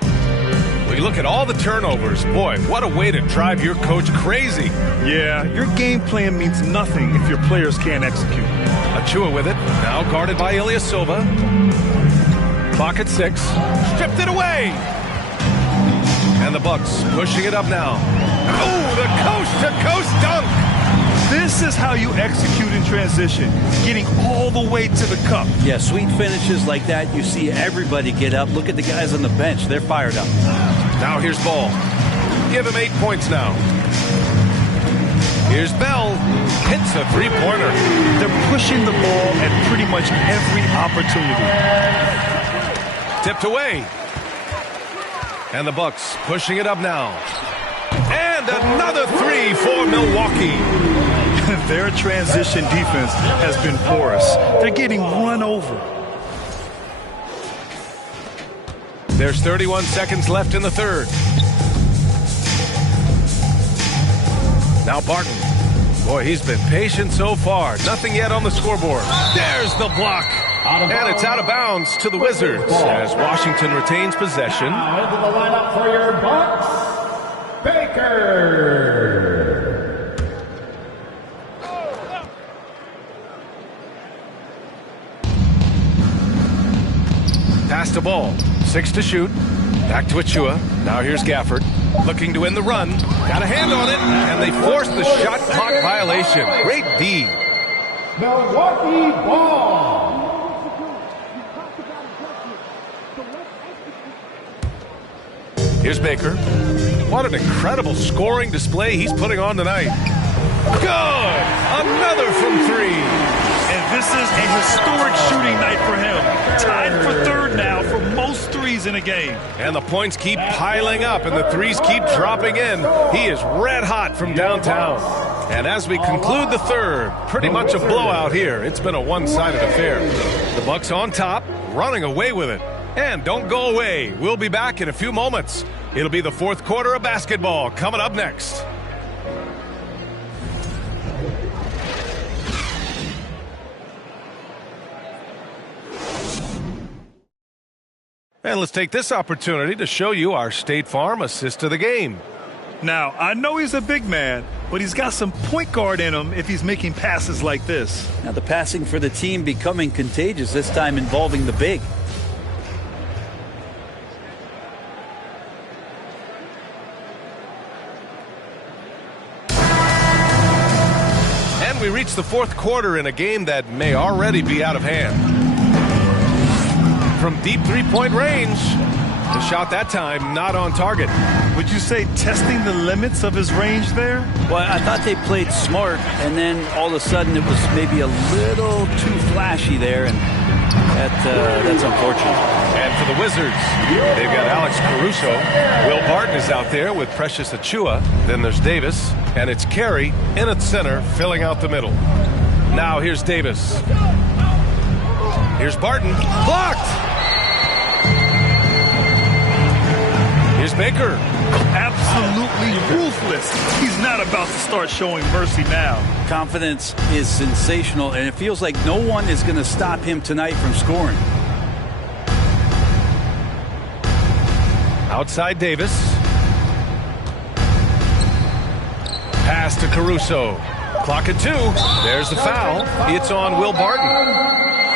Well, you look at all the turnovers. Boy, what a way to drive your coach crazy. Yeah, your game plan means nothing if your players can't execute. Achua with it, now guarded by Ilyasova. Clock at 6. Stripped it away. And the Bucks pushing it up now. Oh, the coast-to-coast dunk. This is how you execute in transition, getting all the way to the cup. Yeah, sweet finishes like that, you see everybody get up. Look at the guys on the bench. They're fired up. Now here's Ball. Give him 8 points now. Here's Bell. Hits a three-pointer. They're pushing the ball at pretty much every opportunity. Tipped away. And the Bucks pushing it up now. And another three for Milwaukee. Their transition defense has been porous. They're getting run over. There's 31 seconds left in the third. Now Barton. Boy, he's been patient so far. Nothing yet on the scoreboard. There's the block. And it's out of bounds to the Wizards as Washington retains possession. Now into the lineup for your Bucks, Baker. Pass to Ball. 6 to shoot. Back to Achua. Now here's Gafford. Looking to win the run. Got a hand on it. And they force the shot clock violation. Great D. Milwaukee ball. Here's Baker. What an incredible scoring display he's putting on tonight. Good! Another from 3. And this is a historic shooting night for him. Tied for third now for most threes in a game. And the points keep piling up and the threes keep dropping in. He is red hot from downtown. And as we conclude the third, pretty much a blowout here. It's been a one-sided affair. The Bucks on top, running away with it. And don't go away. We'll be back in a few moments. It'll be the fourth quarter of basketball coming up next. And let's take this opportunity to show you our State Farm assist to the game. Now, I know he's a big man, but he's got some point guard in him if he's making passes like this. Now the passing for the team becoming contagious, this time involving the big. And we reach the fourth quarter in a game that may already be out of hand. From deep three-point range, the shot that time not on target. Would you say testing the limits of his range there? Well, I thought they played smart, and then all of a sudden it was maybe a little too flashy there, and that's unfortunate. And for the Wizards, they've got Alex Caruso. Will Barton is out there with Precious Achua. Then there's Davis, and it's Carey in at center, filling out the middle. Now here's Davis. Here's Barton. Blocked! Here's Baker. Absolutely ruthless. He's not about to start showing mercy now. Confidence is sensational, and it feels like no one is going to stop him tonight from scoring. Outside Davis. Pass to Caruso. Clock at 2. There's the foul. It's on Will Barton.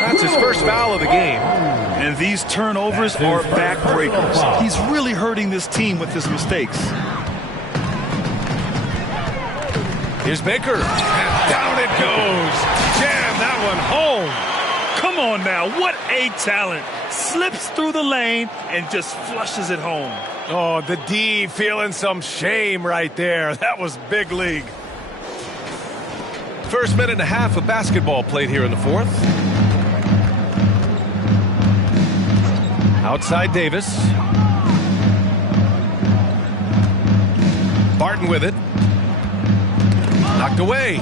That's his first foul of the game. And these turnovers are backbreakers. He's really hurting this team with his mistakes. Here's Baker. And down it goes. Jam that one home. Come on now. What a talent. Slips through the lane and just flushes it home. Oh, the D feeling some shame right there. That was big league. First minute and a half of basketball played here in the fourth. Outside Davis. Barton with it. Knocked away.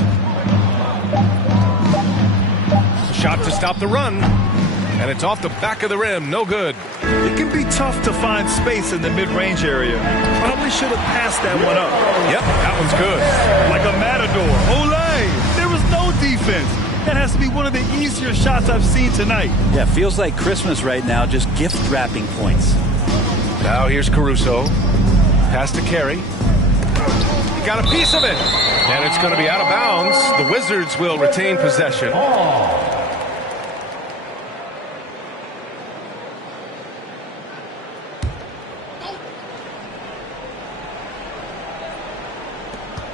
Shot to stop the run. And it's off the back of the rim. No good. It can be tough to find space in the mid-range area. Probably should have passed that one up. Yep, that one's good. Like a matador. Olay! There was no defense. That has to be one of the easier shots I've seen tonight. Yeah, feels like Christmas right now, just gift wrapping points. Now here's Caruso. Pass to Carey. He got a piece of it. And it's going to be out of bounds. The Wizards will retain possession.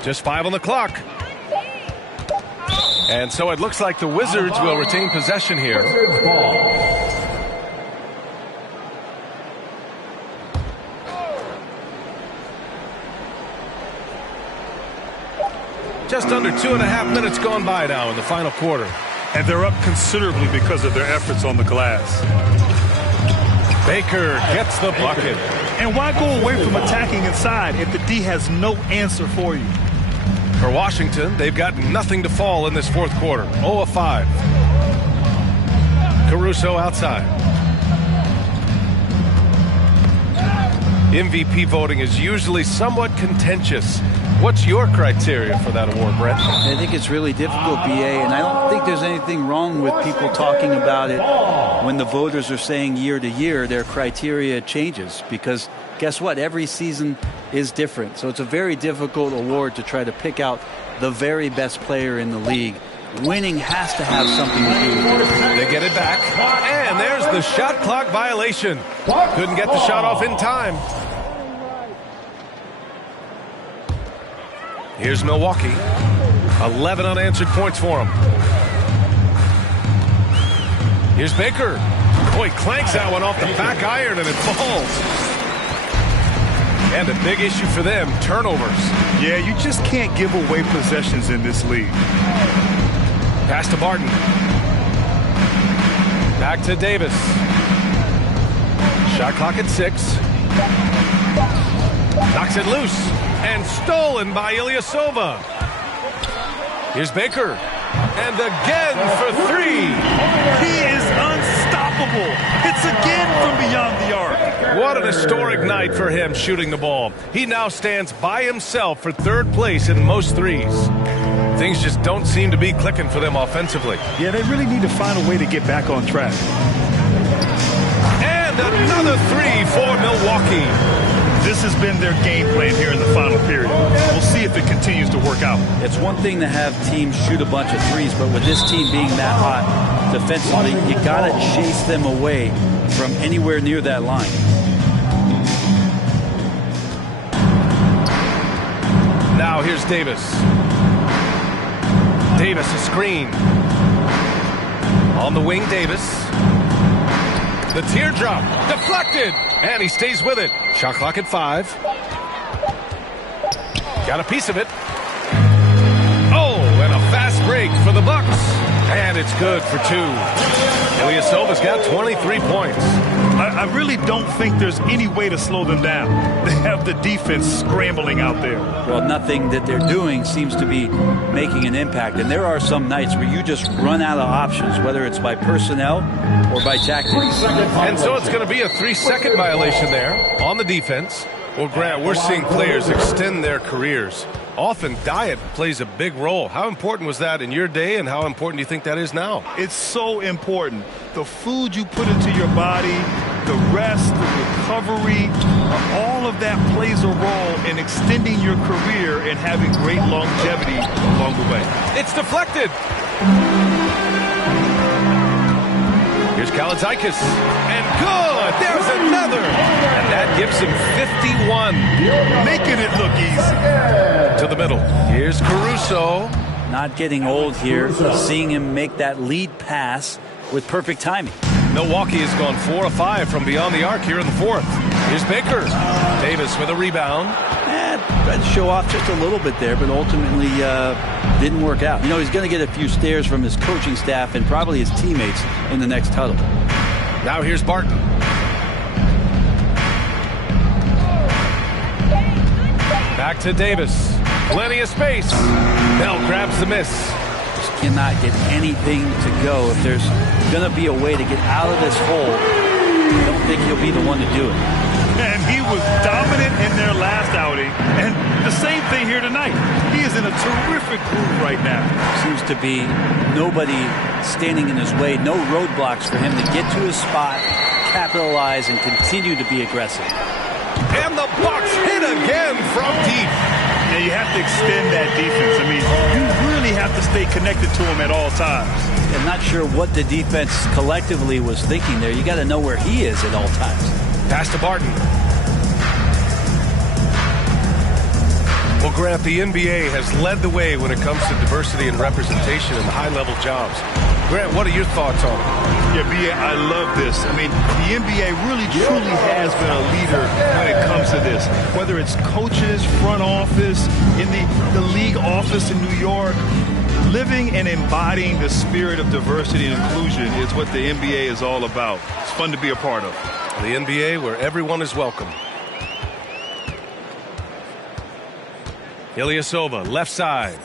Just 5 on the clock. And so it looks like the Wizards will retain possession here. Just under 2.5 minutes gone by now in the final quarter. And they're up considerably because of their efforts on the glass. Baker gets the bucket. And why go away from attacking inside if the D has no answer for you? For Washington, they've got nothing to fall in this fourth quarter. 0 of 5. Caruso outside. MVP voting is usually somewhat contentious. What's your criteria for that award, Brett? I think it's really difficult, BA, and I don't think there's anything wrong with people talking about it when the voters are saying year to year their criteria changes, because guess what? Every season is different. So it's a very difficult award to try to pick out the very best player in the league. Winning has to have something to do with it. They get it back. And there's the shot clock violation. Couldn't get the shot off in time. Here's Milwaukee. 11 unanswered points for him. Here's Baker. Boy, clanks that one off the back iron and it falls. And a big issue for them, turnovers. Yeah, you just can't give away possessions in this league. Pass to Barton. Back to Davis. Shot clock at 6. Knocks it loose. And stolen by Ilyasova. Here's Baker. And again for 3. He is unstoppable. It's again from beyond the arc. What an historic night for him shooting the ball. He now stands by himself for 3rd place in most threes. Things just don't seem to be clicking for them offensively. Yeah, they really need to find a way to get back on track. And another 3 for Milwaukee. This has been their game plan here in the final period. We'll see if it continues to work out. It's one thing to have teams shoot a bunch of threes, but with this team being that hot defensively, you got to chase them away from anywhere near that line. Now here's Davis. Davis, a screen. On the wing, Davis. The teardrop, deflected, and he stays with it. Shot clock at 5. Got a piece of it. Oh, and a fast break for the Bucks. And it's good for 2. Ilyasova's got 23 points. I really don't think there's any way to slow them down. They have the defense scrambling out there. Well, nothing that they're doing seems to be making an impact. And there are some nights where you just run out of options, whether it's by personnel or by tactics. And so it's going to be a 3-second violation there on the defense. Well, Grant, we're seeing players extend their careers. Often diet plays a big role. How important was that in your day, and how important do you think that is now? It's so important. The food you put into your body, the rest, the recovery, all of that plays a role in extending your career and having great longevity along the way. It's deflected. Here's Kalazikis. And good! There's another! And that gives him 51. Making it look easy. To the middle. Here's Caruso. Not getting old here. Seeing him make that lead pass with perfect timing. Milwaukee has gone 4 of 5 from beyond the arc here in the fourth. Here's Baker. Davis with a rebound. Tried to show off just a little bit there, but ultimately didn't work out. You know, he's going to get a few stares from his coaching staff and probably his teammates in the next huddle. Now here's Barton. Back to Davis. Plenty of space. Bell grabs the miss. Just cannot get anything to go. If there's going to be a way to get out of this hole, I don't think he'll be the one to do it. And he was dominant in their last outing. And the same thing here tonight. He is in a terrific groove right now. Seems to be nobody standing in his way. No roadblocks for him to get to his spot, capitalize, and continue to be aggressive. And the Bucks hit again from deep. Yeah, you have to extend that defense. I mean, you really have to stay connected to him at all times. I'm not sure what the defense collectively was thinking there. You got to know where he is at all times. Pass to Barton. Well, Grant, the NBA has led the way when it comes to diversity and representation in high-level jobs. Grant, what are your thoughts on it? Yeah, B.A., I love this. I mean, the NBA really, truly has been a leader when it comes to this. Whether it's coaches, front office, in the league office in New York, living and embodying the spirit of diversity and inclusion is what the NBA is all about. It's fun to be a part of. The NBA where everyone is welcome. Ilyasova, left side.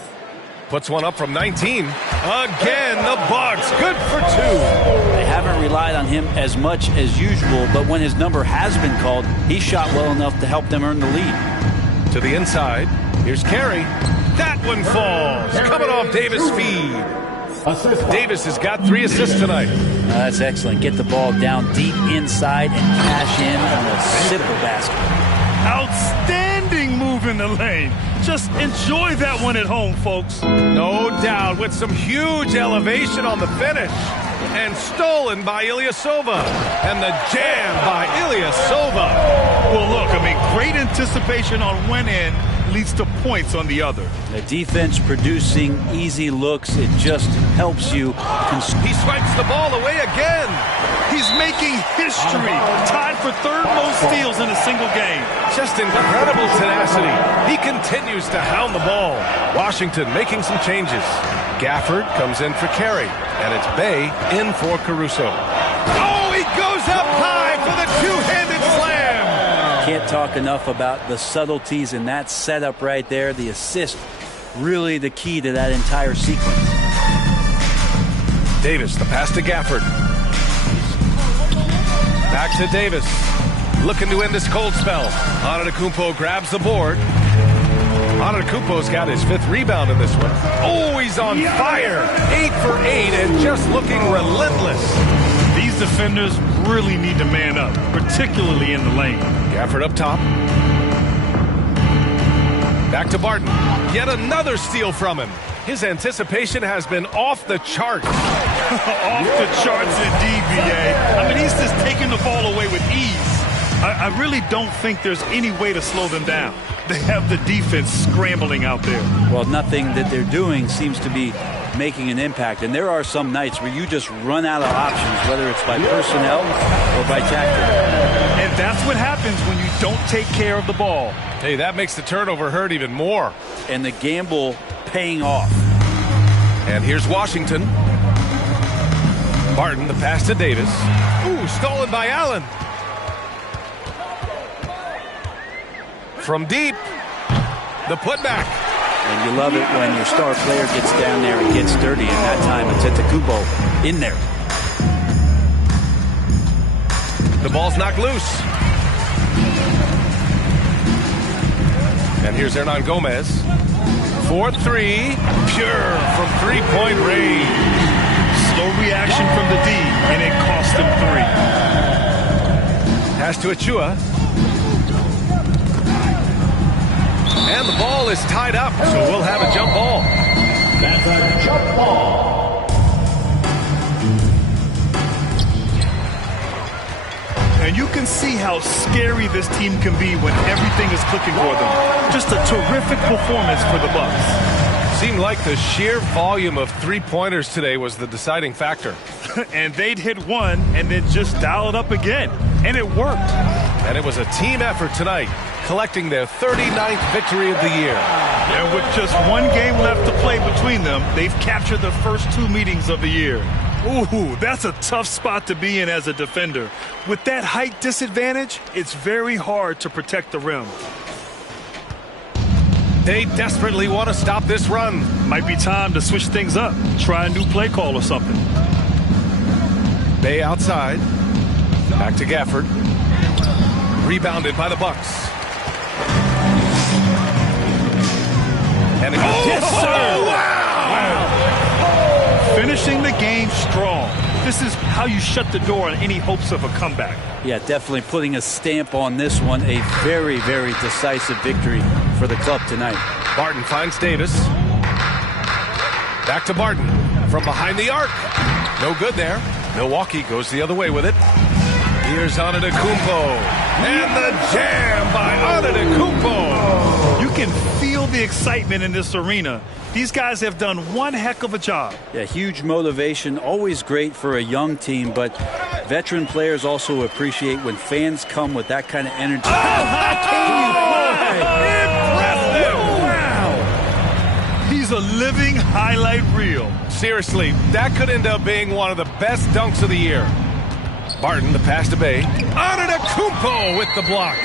Puts one up from 19. Again, the Bucks. Good for 2. They haven't relied on him as much as usual, but when his number has been called, he shot well enough to help them earn the lead. To the inside. Here's Carey. That one falls. Coming off Davis' feed. Davis has got 3 assists tonight. That's excellent. Get the ball down deep inside and cash in on a simple basket. Outstanding move in the lane. Just enjoy that one at home, folks. No doubt, with some huge elevation on the finish. And stolen by Ilyasova. And the jam by Ilyasova. Well, look, I mean, great anticipation on one end leads to points on the other. The defense producing easy looks. It just helps you. He swipes the ball away again. He's making history. Tied for 3rd most steals in a single game. Just incredible tenacity. He continues to hound the ball. Washington making some changes. Gafford comes in for Carey. And it's Bay in for Caruso. Oh, he goes up high for the two-handed slam. Can't talk enough about the subtleties in that setup right there. The assist, really the key to that entire sequence. Davis, the pass to Gafford. Back to Davis. Looking to end this cold spell. Antetokounmpo grabs the board. Antetokounmpo's got his 5th rebound in this one. Oh, he's on fire. 8 for 8 and just looking relentless. These defenders really need to man up, particularly in the lane. Gafford up top. Back to Barton. Yet another steal from him. His anticipation has been off the charts. Off the charts indeed, B.A. I mean, he's just taking the ball away with ease. I really don't think there's any way to slow them down. They have the defense scrambling out there. Well, nothing that they're doing seems to be making an impact. And there are some nights where you just run out of options, whether it's by personnel or by tactic. And that's what happens when you don't take care of the ball. Hey, that makes the turnover hurt even more. And the gamble paying off. And here's Washington. Barton, the pass to Davis. Ooh, stolen by Allen. From deep, the putback. And you love it when your star player gets down there and gets dirty, and that time it's Antetokounmpo in there. The ball's knocked loose. And here's Hernan Gomez. 4-3, pure from three-point range. Slow reaction from the D, and it cost him 3. Pass to Achua. And the ball is tied up, so we'll have a jump ball. That's a jump ball. And you can see how scary this team can be when everything is clicking for them. Just a terrific performance for the Bucks. Seemed like the sheer volume of three-pointers today was the deciding factor. And they'd hit one and then just dial it up again. And it worked. And it was a team effort tonight, collecting their 39th victory of the year. And with just one game left to play between them, they've captured the first 2 meetings of the year. Ooh, that's a tough spot to be in as a defender. With that height disadvantage, it's very hard to protect the rim. They desperately want to stop this run. Might be time to switch things up. Try a new play call or something. Bay outside. Back to Gafford. Rebounded by the Bucks. And yes, sir! Wow! Finishing the game strong. This is how you shut the door on any hopes of a comeback. Yeah, definitely putting a stamp on this one. A very, very decisive victory for the club tonight. Barton finds Davis. Back to Barton from behind the arc. No good there. Milwaukee goes the other way with it. Here's Antetokounmpo. And the jam by Antetokounmpo. You can feel the excitement in this arena. These guys have done one heck of a job. Yeah, huge motivation. Always great for a young team, but veteran players also appreciate when fans come with that kind of energy. Oh, how can you play? Impressive! Wow! He's a living highlight reel. Seriously, that could end up being one of the best dunks of the year. Barton, the pass to Bay. Antetokounmpo with the block.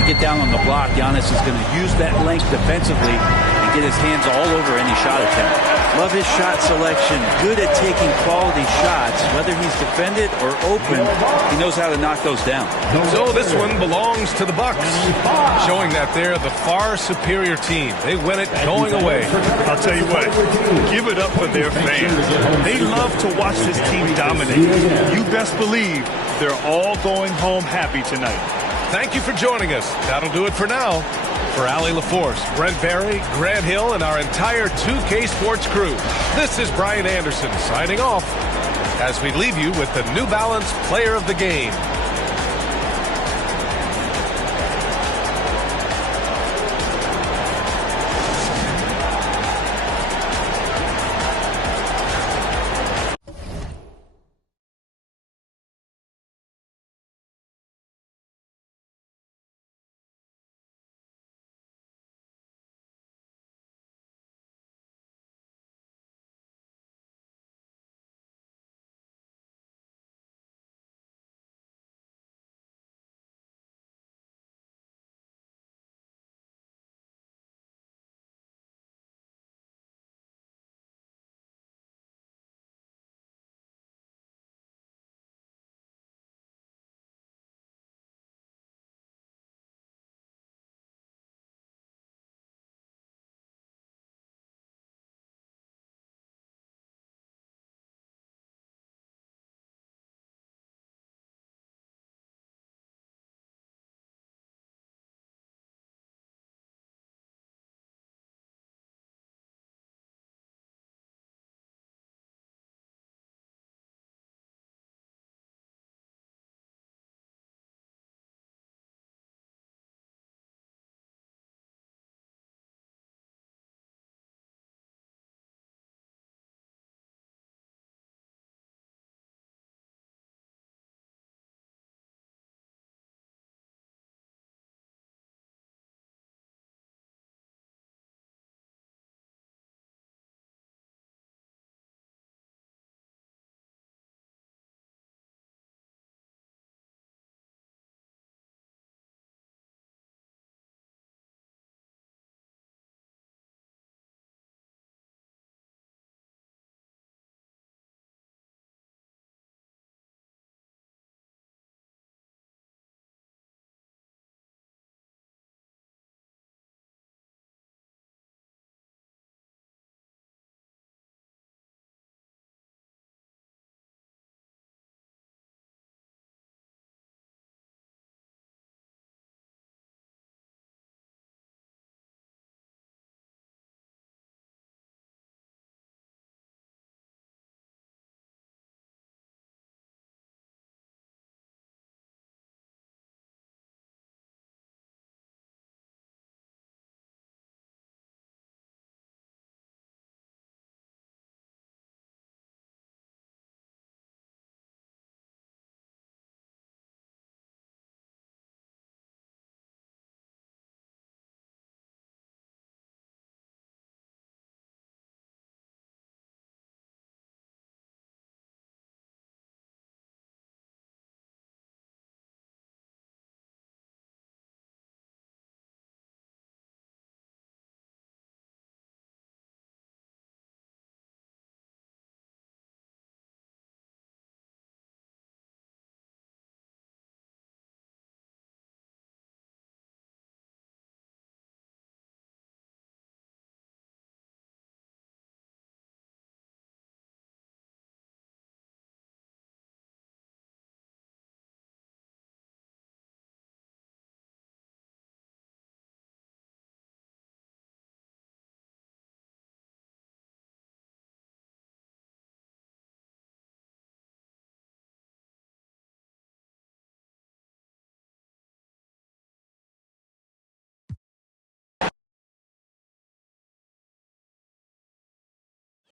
You get down on the block, Giannis is going to use that length defensively and get his hands all over any shot attempt. Love his shot selection. Good at taking quality shots. Whether he's defended or open, he knows how to knock those down. So this one belongs to the Bucks, showing that they're the far superior team. They win it going away. I'll tell you what, give it up for their fans. They love to watch this team dominate. You best believe they're all going home happy tonight. Thank you for joining us. That'll do it for now. For Allie LaForce, Brent Barry, Grant Hill, and our entire 2K Sports crew, this is Brian Anderson signing off as we leave you with the New Balance Player of the Game.